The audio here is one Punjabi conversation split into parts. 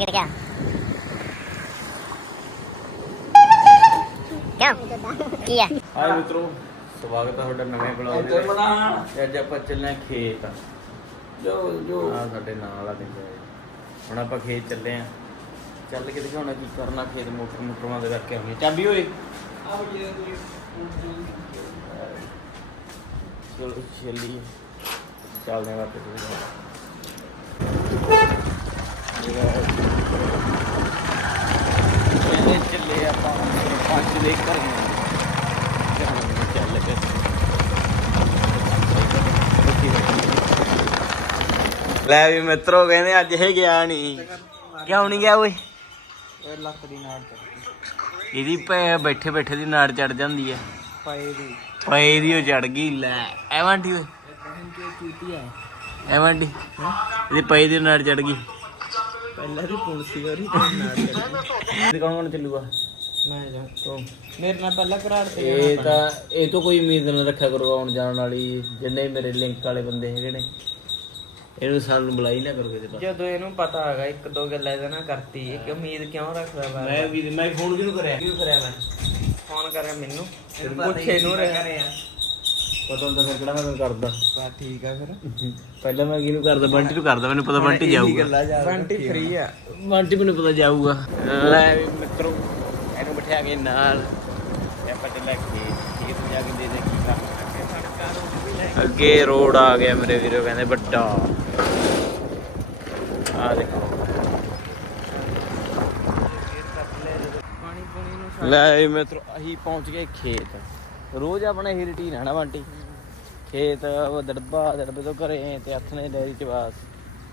ਕਿਆ ਕਿਆ ਕੀ ਹੈ ਹਾਏ ਮਿੱਤਰੋ ਸਵਾਗਤ ਹੈ ਤੁਹਾਡਾ ਨਵੇਂ ਬਲੌਗ ਦੇ ਵਿੱਚ ਤੇ ਅੱਜ ਆਪਾਂ ਚੱਲੇ ਹਾਂ ਖੇਤ ਜੋ ਜੋ ਆ ਸਾਡੇ ਨਾਲ ਆ ਦਿੰਦੇ ਹੁਣ ਆਪਾਂ ਖੇਤ ਚੱਲੇ ਆ ਚੱਲ ਕੇ ਦਿਖਾਉਣਾ ਕੀ ਕਰਨਾ ਖੇਤ ਮੋਟਰ ਮੋਟਰਾਂ ਦੇ ਕਰਕੇ ਆਉਣੀ ਚਾਬੀ ਓਏ ਆ ਬਈ ਚਲੋ ਚੱਲੀ ਚੱਲਦੇ ਆ ਵਾਪਸ ਇਹਨੇ ਚੱਲੇ ਆਪਾਂ? ਪੰਜ ਦੇ ਘਰ ਨੂੰ। ਚੱਲ ਕੇ ਲੈ ਵੀ ਮਿੱਤਰੋ ਕਹਿੰਦੇ ਅੱਜ ਇਹ ਗਿਆ ਨਹੀਂ ਕਿਉਂ ਨਹੀਂ ਗਿਆ ਓਏ? ਲੱਕ ਦੀ ਨਾੜ ਇਹਦੀ ਬੈਠੇ ਬੈਠੇ ਦੀ ਨਾੜ ਚੜ ਜਾਂਦੀ ਹੈ ਪਾਏ ਦੀ। ਪਏ ਦੀ ਉਹ ਚੜ ਗਈ ਲੈ। ਐਵਾਂਟੀ ਓਏ। ਐਵਾਂਟੀ ਇਹਦੀ ਪਏ ਦੀ ਨਾੜ ਚੜ ਗਈ। ਪਹਿਲਾਂ ਦੀ ਪੁਲਸੀ ਵਾਰੀ ਤੇ ਨਾੜ ਤੇ ਕੌਣ ਕੌਣ ਚੱਲੂਗਾ? ਮੈਂ ਜਾ ਤੋ। ਮੇਰੇ ਨਾਲ ਪਹਿਲਾਂ ਕਰਾੜ ਤੇ ਇਹ ਤਾਂ ਇਹ ਤੋਂ ਕੋਈ ਉਮੀਦ ਨਾ ਰੱਖਿਆ ਕਰੋ ਆਉਣ ਜਾਣ ਵਾਲੀ ਜਿੰਨੇ ਵੀ ਮੇਰੇ ਲਿੰਕ ਵਾਲੇ ਬੰਦੇ ਹੈਗੇ ਨੇ। ਇਹਨੂੰ ਸਾਨੂੰ ਬੁਲਾਈ ਨਾ ਕਰੋ ਕਿਤੇ ਪਾਸੇ। ਜਦੋਂ ਇਹਨੂੰ ਪਤਾ ਹੈਗਾ ਇੱਕ ਦੋ ਗੱਲਾਂ ਇਹਦੇ ਨਾਲ ਕਰਤੀ ਇਹ ਕਿ ਉਮੀਦ ਕਿਉਂ ਰੱਖਦਾ ਵਾ? ਮੈਂ ਵੀ ਮੈਂ ਫੋਨ ਕਿਹਨੂੰ ਕਰਿਆ? ਕਿਉਂ ਕਰਿਆ ਮੈਂ? ਫੋਨ ਕਰਿਆ ਮੈਨੂੰ। ਪੁੱਛੇ ਨੂੰ ਰਿਹਾ ਪਤਾ ਹੁੰਦਾ ਫਿਰ ਕਿਹੜਾ ਮੈਂ ਤੈਨੂੰ ਕਰਦਾ। ਬਾ ਠੀਕ ਆ ਫਿਰ। ਪਹਿਲਾਂ ਮੈਂ ਕਿਹਨੂੰ ਕਰਦਾ? ਬੰਟੀ ਨੂੰ ਕਰਦਾ? ਮੈਨੂੰ ਪਤਾ ਬੰਟੀ ਜਾਊਗਾ। ਬੰਟੀ ਫ੍ਰੀ ਆ। ਬੰਟੀ ਮੈਨੂੰ ਪਤਾ ਜਾਊਗਾ। ਲੈ ਵੀ ਮਿੱਤਰੋ ਇਹਨੂੰ ਬਿਠਾ ਕੇ ਨਾਲ। ਇਹ ਆਪਾਂ ਚੱਲਿਆ ਖੇਤ ਖੇਤ ਜਾ ਕੇ ਦੇ ਦੇ ਕੀ ਕੰਮ ਅੱਗੇ ਰੋਡ ਆ ਗਿਆ ਮੇਰੇ ਵੀਰੋ ਕਹਿੰਦੇ ਵੱਡਾ। ਆ ਦੇਖੋ। ਪਾਣੀ ਪੂਣੀ ਨੂੰ ਲੈ ਮਿੱਤਰੋ ਅਸੀਂ ਪਹੁੰਚ ਗਏ ਖੇਤ। ਰੋਜ਼ ਆਪਣਾ ਹੀ ਰੁਟੀਨ ਹੈ ਨਾ ਬੰਟੀ? ਖੇਤ ਉਹ ਦੜਬਾ ਦੜਬੇ ਤੋਂ ਘਰੇ ਤੇ ਹੱਥ ਨੇ ਡੈਰੀ ਚ ਬਾਸ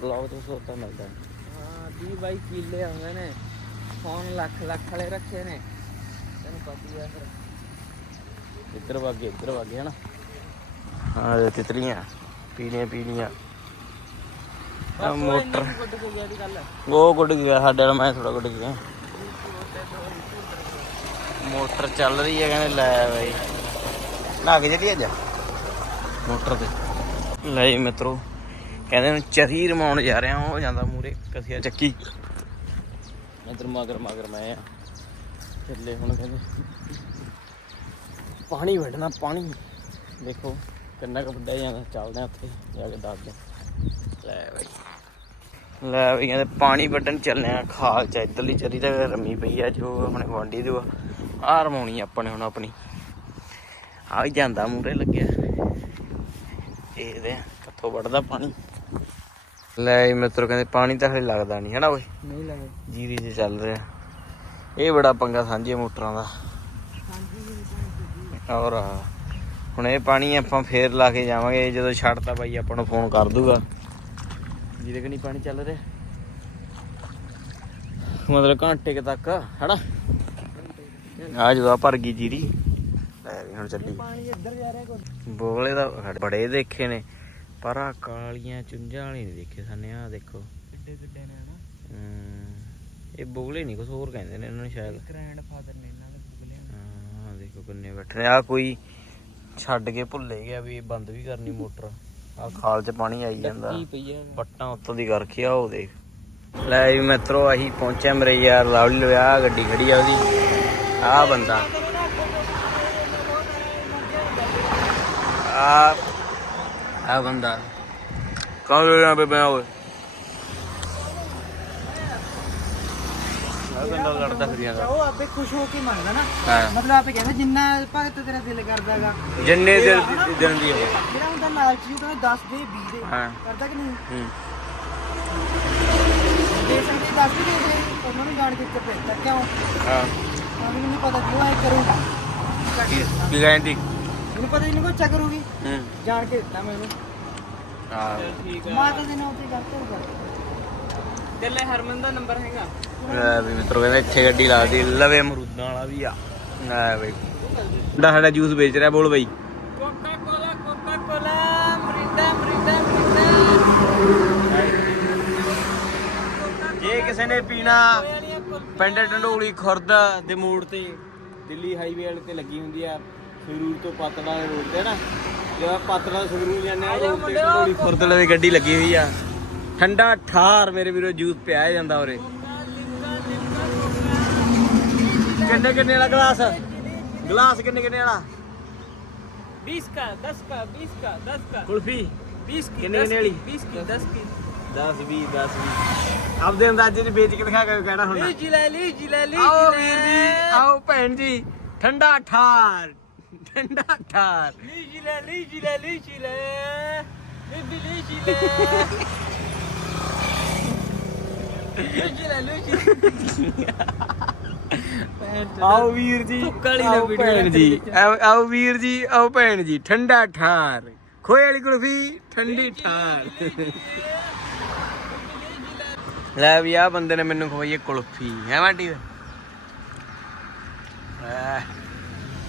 ਬਲੌਗ ਤੋਂ ਸੋਤਾ ਮਿਲਦਾ। ਹਾਂ 20 ਬਾਈ ਕਿੱਲੇ ਆਉਂਦੇ ਨੇ। ਫੋਨ ਲੱਖ ਲੱਖ ਵਾਲੇ ਰੱਖੇ ਨੇ। ਤੈਨੂੰ ਪਤਾ ਹੀ ਫਿਰ। ਇੱਧਰ ਵਾਗੇ ਇੱਧਰ ਵਾਗੇ ਹਨਾ? ਹਾਂ ਇਹ ਤਿਤਲੀਆਂ ਪੀਲੀਆਂ ਪੀਲੀਆਂ। ਆ ਮੋਟਰ। ਗੁੱਡ ਹੋ ਗਿਆ ਦੀ ਗੱਲ। ਉਹ ਗੁੱਡ ਗਿਆ ਸਾਡੇ ਨਾਲ ਮੈਂ ਥੋੜਾ ਗੁੱਡ ਗਿਆ। ਮੋਟਰ ਚੱਲ ਰਹੀ ਹੈ ਕਹਿੰਦੇ ਲੈ ਬਈ। ਲਾ ਕੇ ਚੱਲੀ ਅੱਜ? ਮੋਟਰ ਤੇ। ਲੈ ਜੀ ਮਿੱਤਰੋ, ਕਹਿੰਦੇ ਨੂੰ ਚਰੀ ਰਮਾਉਣ ਜਾ ਰਿਹਾ, ਉਹ ਜਾਂਦਾ ਮੂਰੇ ਕਸੀਆ ਚੱਕੀ। ਇਧਰ ਮਗਰ ਮਗਰ ਮੈਂ ਆ। ਚੱਲੇ ਹੁਣ ਕਹਿੰਦੇ। ਪਾਣੀ ਵੱਢਣਾ, ਪਾਣੀ। ਦੇਖੋ, ਕਿੰਨਾ ਕੁ ਵੱਡਾ ਜਾਂਦਾ ਚੱਲਦੇ ਆ ਉੱਥੇ, ਜਾ ਕੇ ਦੱਸਦੇ ਲੈ ਬਈ। ਲੈ ਵੀ ਕਹਿੰਦੇ ਪਾਣੀ ਵੱਢਣ ਚੱਲੇ ਆ, ਖਾਲ ਚ, ਇੱਧਰਲੀ ਚਰੀ ਤਾਂ ਰਮੀ ਪਈ ਆ, ਜੋ ਆਪਣੇ ਵਾਂਡੀ ਦੀ ਆ ਰਮਾਉਣੀ ਆਪਣੇ ਹੁਣ ਆਪਣੀ। ਆ ਜਾਂਦਾ ਮੂਰੇ ਲੱਗਿਆ। ਦੇਖਦੇ ਆ ਕਿੱਥੋਂ ਵੱਢਦਾ ਪਾਣੀ। ਲੈ ਜੀ ਮਿੱਤਰੋ ਕਹਿੰਦੇ ਪਾਣੀ ਤਾਂ ਹਲੇ ਲੱਗਦਾ ਨਹੀਂ ਹਨਾ ਓਏ? ਨਹੀਂ ਲੱਗੇ ਜੀਰੀ 'ਚ ਚੱਲ ਰਿਹਾ। ਇਹ ਬੜਾ ਪੰਗਾ ਸਾਂਝੇ ਮੋਟਰਾਂ ਦਾ। ਔਰ ਹੁਣ ਇਹ ਪਾਣੀ ਆਪਾਂ ਫੇਰ ਲਾ ਕੇ ਜਾਵਾਂਗੇ ਜਦੋਂ ਛੱਡਤਾ ਬਾਈ ਆਪਾਂ ਨੂੰ ਫੋਨ ਕਰ ਦੂਗਾ। ਜਿਹਦੇ ਕਨੀ ਪਾਣੀ ਚੱਲ ਰਿਹਾ। ਮਤਲਬ ਘੰਟੇ ਕੁ ਤੱਕ ਹਨਾ? ਆ ਜਦੋਂ ਆ ਭਰ ਗਈ ਜੀਰੀ। ਲੈ ਵੀ ਹੁਣ ਚੱਲੀ। ਪਾਣੀ ਇੱਧਰ ਜਾ ਰਿਹਾ ਕੋਈ? ਬੋਗਲੇ ਦਾ ਬੜੇ ਦੇਖੇ ਨੇ ਪਰ ਆ ਕਾਲੀਆਂ ਚੁੰਝਾਂ ਵਾਲੀ ਨਹੀਂ ਦੇਖੇ ਸਾਨੇ ਆ ਦੇਖੋ। ਕਿੱਡੇ ਕਿੱਡੇ ਨੇ ਹਨਾ? ਇਹ ਬੋਗਲੇ ਨਹੀਂ ਕੁਝ ਹੋਰ ਕਹਿੰਦੇ ਨੇ ਇਹਨਾਂ ਨੂੰ ਸ਼ਾਇਦ। ਗ੍ਰੈਂਡ ਫਾਦਰ ਨੇ ਇਹਨਾਂ ਦੇ ਬੁਗਲੇ ਹਾਂ ਦੇਖੋ ਕਿੰਨੇ ਬੈਠੇ ਨੇ ਆ ਕੋਈ ਛੱਡ ਕੇ ਭੁੱਲੇ ਗਿਆ ਵੀ ਇਹ ਬੰਦ ਵੀ ਕਰਨੀ ਮੋਟਰ। ਆ ਖਾਲ 'ਚ ਪਾਣੀ ਆਈ ਜਾਂਦਾ ਆ। ਪੱਟਾਂ ਉੱਤੋਂ ਦੀ ਕਰ ਰੱਖਿਆ ਉਹ ਦੇਖ। ਲੈ ਵੀ ਮਿੱਤਰੋ ਅਸੀਂ ਪਹੁੰਚਿਆ ਮੇਰੇ ਯਾਰ ਲਵਲੀ ਵਿਆਹ ਗੱਡੀ ਖੜੀ ਆ ਉਹਦੀ। ਆ ਬੰਦਾ। ਆ ਆ ਬੰਦਾ। ਕੌਣ ਲੈ ਰਿਹਾ ਬੇਬੇ ਓਏ? ਆ ਬੰਦਾ ਲੜਦਾ ਫਿਰ ਜਾਂਦਾ ਉਹ ਆਪੇ ਖੁਸ਼ ਹੋ ਕੇ ਮੰਨਦਾ ਨਾ। ਹਾਂ। ਮਤਲਬ ਆਪੇ ਕਹਿੰਦਾ ਜਿੰਨਾ ਭਗਤ ਤੇਰਾ ਦਿਲ ਕਰਦਾਗਾ ਜਿੰਨੇ ਦਿਨ ਦਿਨ ਦੀ ਉਹ। ਜਿਹੜਾ ਹੁੰਦਾ ਲਾਲਚੀ ਉਹ ਕਹਿੰਦਾ 10 ਦੇ 20 ਦੇ। ਹਾਂ। ਕਰਦਾ ਕਿ ਨਹੀਂ? ਹੂੰ। ਦੇ ਸਕਦੇ 10 ਵੀ ਦੇ ਦੇ। ਉਹਨਾਂ ਨੂੰ ਗਾੜ ਕੇ ਕਿਉਂ? ਹਾਂ। ਪਤਾ ਕਿਉਂ ਐ ਕਰੂਗਾ। ਕੀ ਕੀ ਕਹਿੰਦੀ ਮੈਨੂੰ ਪਤਾ ਹੀ ਨਹੀਂ ਕੋਚਾ ਕਰੂਗੀ। ਹੂੰ ਜਾਣ ਕੇ ਦਿੱਤਾ ਮੈਨੂੰ। ਹਾਂ ਠੀਕ ਹੈ ਮਾਤਾ ਦੇ ਨਾਮ ਤੇ ਗਲਤ ਹੋ ਗਿਆ ਦਿੱਲੇ ਹਰਮਨ ਦਾ ਨੰਬਰ ਹੈਗਾ। ਲੈ ਵੀ ਮਿੱਤਰੋ ਕਹਿੰਦੇ ਇੱਥੇ ਗੱਡੀ ਲਾਦੀ ਲਵੇ ਅਮਰੂਦਾਂ ਵਾਲਾ ਵੀ ਆ। ਲੈ ਬਈ। ਮੁੰਡਾ ਸਾਡਾ ਜੂਸ ਵੇਚ ਰਿਹਾ ਬੋਲ ਬਈ। Coca Cola Coca Cola Mirinda Mirinda Mirinda. ਜੇ ਕਿਸੇ ਨੇ ਪੀਣਾ ਪਿੰਡ ਢੰਡੋਲੀ ਖੁਰਦ ਦੇ ਮੋੜ ਤੇ ਦਿੱਲੀ ਹਾਈਵੇ ਵਾਲੇ ਤੇ ਲੱਗੀ ਹੁੰਦੀ ਆ ਸੰਗਰੂਰ ਤੋਂ ਪਾਤੜਾ ਦੇ ਰੋਡ ਤੇ ਨਾ। ਜਿਹੜਾ ਠੰਡਾ ਠਾਰ ਮੇਰੇ ਵੀਰੋ ਜੂਸ ਪਿਆਇਆ ਜਾਂਦਾ ਉਰੇ। ਕਿੰਨੇ ਕਿੰਨੇ ਵਾਲਾ ਗਲਾਸ? ਗਲਾਸ ਕਿੰਨੇ ਕਿੰਨੇ ਵਾਲਾ? 20 का 10 का 20 का 10 का ਕੁਲਫੀ? 20 की कितने 10 20 की 10 की 10 20 10 20 ਆਪਦੇ ਅੰਦਾਜ਼ੇ 'ਚ ਵੇਚ ਕੇ ਦਿਖਾ ਕੇ ਕਹਿਣਾ ਹੁਣ लीजिए लीजिए लीजिए ਆਓ ਵੀਰ ਜੀ ਆਓ ਭੈਣ ਜੀ ਠੰਡਾ ਠਾਰ। ਠੰਡਾ ਠਾਰ लीची ले लीची ले लीची ले लीची लीची ले लीची ले लीची ਆਓ ਵੀਰ ਜੀ ਧੁੱਕ ਵਾਲੀ ਨਾ ਆਓ ਵੀਡੀਓ ਭੈਣ ਲੈ ਜੀ ਕੇ ਆਓ ਆਓ ਵੀਰ ਜੀ ਆਓ ਭੈਣ ਜੀ ਠੰਡਾ ਠਾਰ ਖੋਏ ਵਾਲੀ ਕੁਲਫੀ ਠੰਡੀ ਠਾਰ ਲੈ ਵੀ ਆ ਬੰਦੇ ਨੇ ਮੈਨੂੰ ਖਵਾਈ ਹੈ ਕੁਲਫੀ ਹੈ ਮਾਟੀ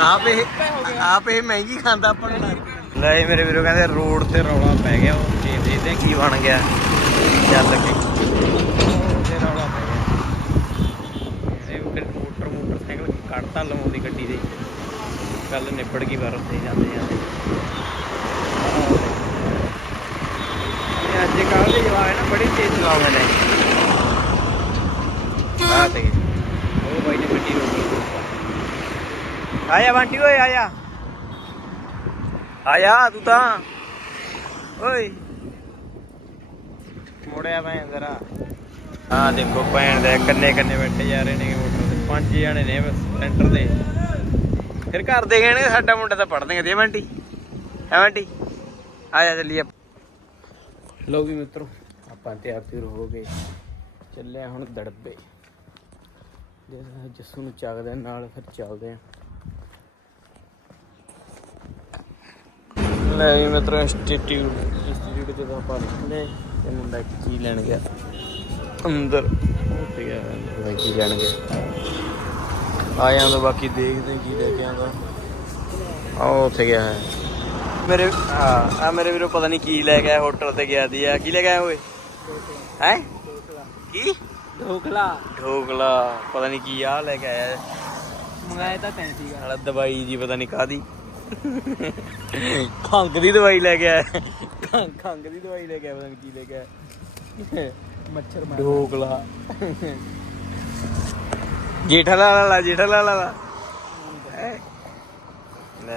ਆਪ ਇਹ ਆਪ ਇਹ ਮਹਿੰਗੀ ਖਾਂਦਾ ਆਪਾਂ ਨੂੰ ਲੈ ਮੇਰੇ ਵੀਰੋ ਕਹਿੰਦੇ ਰੋਡ ਤੇ ਰੌਲਾ ਪੈ ਗਿਆ, ਉਹ ਦੇ ਦੇਖਦੇ ਕੀ ਬਣ ਗਿਆ। ਚੱਲ ਕੇ ਤੇ ਰੌਲਾ ਪੈ ਗਿਆ। ਇਹ ਫਿਰ ਮੋਟਰ ਮੋਟਰਸਾਈਕਲ ਕੱਢਤਾ ਲਵਾਉਣ ਗੱਡੀ ਦੇ। ਗੱਲ ਨਿਬੜ ਗਈ ਪਰ ਉੱਥੇ ਜਾਂਦੇ ਜਾਂਦੇ। ਇਹ ਅੱਜ ਕੱਲ੍ਹ ਦੇ ਜਵਾਨ ਨਾ ਬੜੀ ਤੇਜ਼ ਚਲਾਉਂਦੇ ਨੇ। ਆ ਤੇ ਉਹ ਬਾਈ ਨੇ ਗੱਡੀ ਰੋਕੀ। ਆਇਆ ਬੰਟੀ ਓਏ, ਆਇਆ। ਆਇਆ ਤੂੰ ਤਾਂ। ਓਏ। ਮੁੜਿਆ ਮੈਂ ਜ਼ਰਾ। ਆ ਦੇਖੋ ਭੈਣ ਦੇ ਕੰਨੇ ਕੰਨੇ ਬੈਠੇ ਜਾ ਰਹੇ ਨੇ ਮੋਟਰ ਤੇ। ਪੰਜ ਜਣੇ ਨੇ ਸੈਂਟਰ ਦੇ। ਫਿਰ ਘਰ ਦੇ ਕਹਿਣਗੇ ਸਾਡਾ ਮੁੰਡਾ ਤਾਂ ਪੜਦੇ ਦੇ ਬੰਟੀ ਹੈ ਬੰਟੀ ਆ ਜਾ ਚੱਲੀਏ। ਲੋ ਵੀ ਮਿੱਤਰੋ, ਆਪਾਂ ਤਿਆਰ ਤਿਉਰ ਹੋ ਗਏ। ਚੱਲੇ ਹੁਣ ਦੜਬੇ। ਜੇ ਜੱਸੂ ਨੂੰ ਚੱਕਦੇ ਨਾਲ ਫਿਰ ਚੱਲਦੇ ਆ। ਮੈਂ ਵੀ ਮਿੱਤਰ ਇੰਸਟੀਟਿਊਟ ਇੰਸਟੀਟਿਊਟ ਜਦੋਂ ਆਪਾਂ ਨਿਕਲੇ ਤੇ ਮੁੰਡਾ ਕੀ ਲੈਣ ਗਿਆ? ਅੰਦਰ। ਉੱਥੇ ਗਿਆ ਮੈਂ ਕੀ ਲੈਣ ਗਿਆ। ਆਇਆ ਤਾਂ ਬਾਕੀ ਦੇਖਦੇ ਕੀ ਲੈ ਕੇ ਆਉਂਦਾ। ਆ ਉੱਥੇ ਗਿਆ ਹੈ। ਮੇਰੇ ਹਾਂ ਆ ਮੇਰੇ ਵੀਰੋ ਪਤਾ ਨਹੀਂ ਕੀ ਲੈ ਗਿਆ ਹੋਟਲ ਤੇ ਗਿਆ ਦੀ ਆ। ਕੀ ਲੈ ਗਿਆ ਓਏ? ਹੈ? ਕੀ? ਢੋਕਲਾ। ਢੋਕਲਾ। ਪਤਾ ਨਹੀਂ ਕੀ ਆ ਲੈ ਕੇ ਆਇਆ। ਮੰਗਾਇਆ ਤਾਂ ਤੈਂ ਸੀਗਾ। ਨਾਲੇ ਦਵਾਈ ਜੀ ਪਤਾ ਨਹੀਂ ਕਾਦੀ ਖੰਗ ਦੀ ਦਵਾਈ ਲੈ ਕੇ ਆਇਆ। ਖੰਗ ਦੀ ਦਵਾਈ ਲੈ ਕੇ ਆਇਆ ਪਤਾ ਨਹੀਂ ਕੀ ਲੈ ਕੇ ਆਇਆ। ਮੱਛਰ ਮਾਰ ਢੋਕਲਾ। ਜੇਠਾ ਲਾਲਾ ਜੇਠਾ ਲਾਲਾ ਲੈ।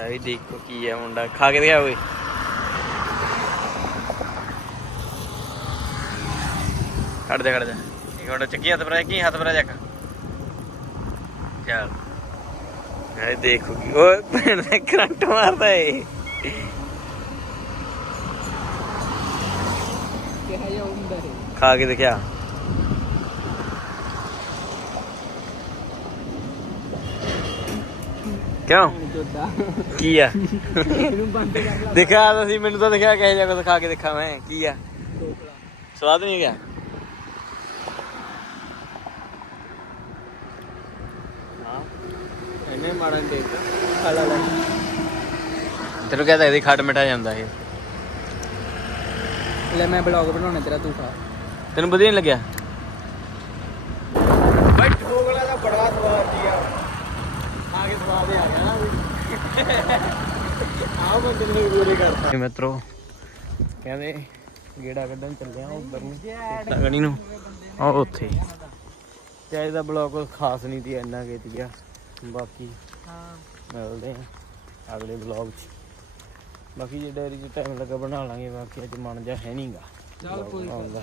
ਵੀ ਦੇਖੋ ਕੀ ਹੈ ਮੁੰਡਾ ਖਾ ਕੇ ਗਿਆ ਓਏ। ਕੱਢ ਦੇ ਕੱਢ ਦੇ ਇੱਕ ਵਾਰ ਚੱਕੀ ਹੱਥ ਪਰ ਕੀ ਹੱਥ ਪਰ ਚੱਕ ਚੱਲ। ਐ ਦੇਖੂਗੀ ਓਏ ਭੈਣ ਨੇ ਕਰੰਟ ਮਾਰਦਾ ਏ। ਖਾ ਕੇ ਦੇਖਿਆ। ਕਿਉਂ? ਕੀ ਆ? ਦੇਖਿਆ ਤਾਂ ਮੈਨੂੰ ਤਾਂ ਦੇਖਿਆ ਕਹੇ ਜਾ ਕੁਝ ਖਾ ਕੇ ਦੇਖਾਂ ਮੈਂ। ਕੀ ਆ? ਸਵਾਦ ਨਹੀਂ ਗਿਆ? ਲੈ ਤੈਨੂੰ ਕਹਦਾ ਇਹਦੀ ਖੱਟ ਮਿਟਾ ਜਾਂਦਾ ਇਹ। ਲੈ ਮੈਂ ਬਲੌਗ ਬਣਾਉਣਾ ਤੇਰਾ ਤੂੰ ਖਾ। ਤੈਨੂੰ ਵਧੀਆ ਨਹੀਂ ਲੱਗਿਆ? ਬਾਈ ਠੋਗਲਾ ਦਾ ਬੜਾ ਸਵਾਦ ਸੀਗਾ ਆ। ਕੇ ਸਵਾਦ ਆ ਗਿਆ ਨਾ ਆ ਬੰਦੇ ਨੇ ਪੂਰੇ ਕਰਤਾ। ਮਿੱਤਰੋ ਕਹਿੰਦੇ ਗੇੜਾ ਕੱਢਣ ਚੱਲੇ ਆ ਉਧਰ ਨੂੰ। ਤਗਣੀ ਨੂੰ। ਆ ਉੱਥੇ। ਤੇ ਅੱਜ ਦਾ ਬਲੌਗ ਖਾਸ ਨਹੀਂ ਸੀ ਇੰਨਾ ਕੇ ਤੀਆ ਬਾਕੀ ਹਾਂ। ਮਿਲਦੇ ਆ ਅਗਲੇ ਬਲੌਗ 'ਚ। ਬਾਕੀ ਜੇ ਡੈਰੀ 'ਚ ਟਾਈਮ ਲੱਗਾ ਬਣਾ ਲਾਂਗੇ ਬਾਕੀ ਅੱਜ ਮਨ ਜਾ ਹੈ ਨਹੀਂਗਾ ਚੱਲ ਕੋਈ ਗੱਲ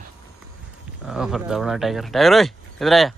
ਆ ਫਰਦਾ ਬਣਾ ਟਾਈਗਰ ਟਾਈਗਰ ਓਏ ਇਧਰ ਆ